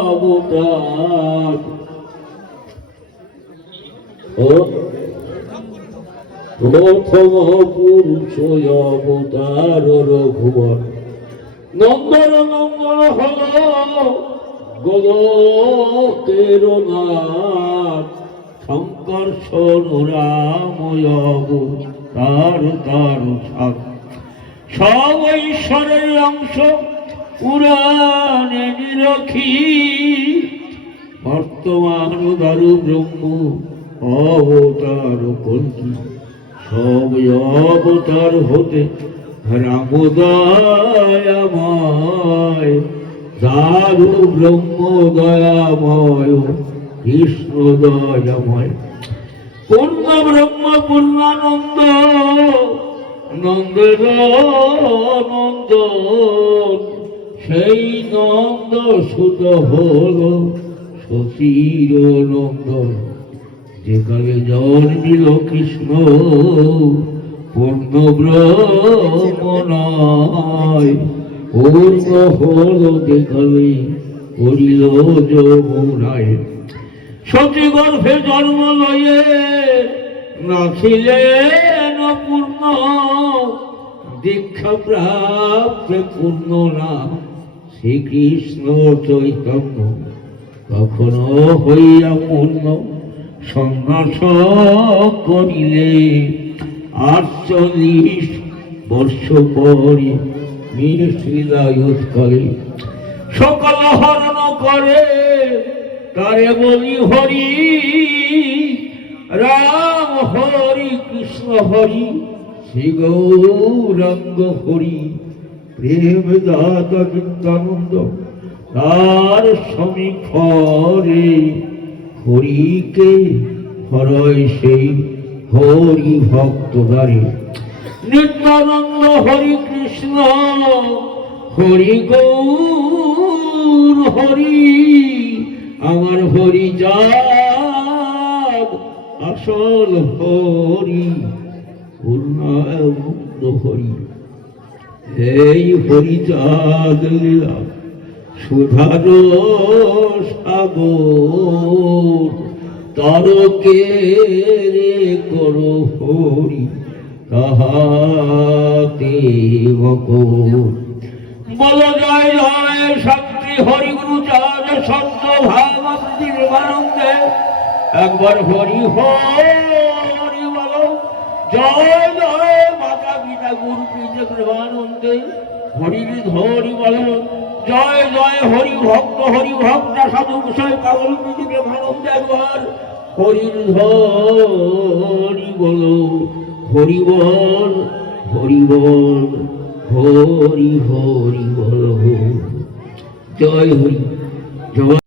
অবতার প্রথম পুরুষ অবতার রঘুবর নন্দন নন্দন হল গোলকের নাথ শঙ্কর্ষণ রাময় অবতার তার সাথ সব ঈশ্বরের অংশ পুরাণে নিরখি বর্তমান দারু ব্রহ্ম অবতার কল্কি সব অবতার হতে রামদয়াময় দারু ব্রহ্ম দয়াময় কৃষ্ণ দয়াময় পূর্ণ ব্রহ্ম পূর্ণানন্দ নন্দের নন্দন সেই নন্দ সুত হল সতীর নন্দন যেকালে জন্মিল কৃষ্ণ পূর্ণ ব্রহ্মণয় পূর্ণ হল যেকালে করিল যমুনায় সতী গর্ভে জন্ম লয়ে নাছিলেন পূর্ণ দীক্ষা প্রাপ্ত পূর্ণ নাম শ্রীকৃষ্ণ চৈতন্য কখনো হইয়া পূর্ণ সন্ন্যাস করিলে 48 বর্ষ পরে মিশ্রিলায়ুষ করে সকল হরণ করে তারে বলি হরি রাম হরি কৃষ্ণ হরি শ্রী গৌরাঙ্গ হরি প্রেম দাতা চিন্তানন্দ তার সমীক্ষরে হরিকে হরয় সেই হরি ভক্ত দ্বারে নিত্যানন্দ হরি কৃষ্ণ হরি গৌর হরি আমার হরি যাগ আসল হরি পূর্ণানন্দ হরি এই হরি চাঁদ লীলা সুধার সাগর তারকে রে করো হরি তাহাতে বকর বল জয় জয় শক্তি হরি গুরু চাঁদ শব্দ ভাবন্তি নির্বাণন্দে একবার হরি হরি বলো জয় জয় মাতা পিতা গুরু পিতা নির্বাণন্দে হরি ধরি বলো জয় জয় হরি ভক্ত সাধু বিষয় পাগল নিজেকে ভানন্দে একবার হরি ধরি বলো হরি বল হরি বল হরি হরি বল জয় হরি জয়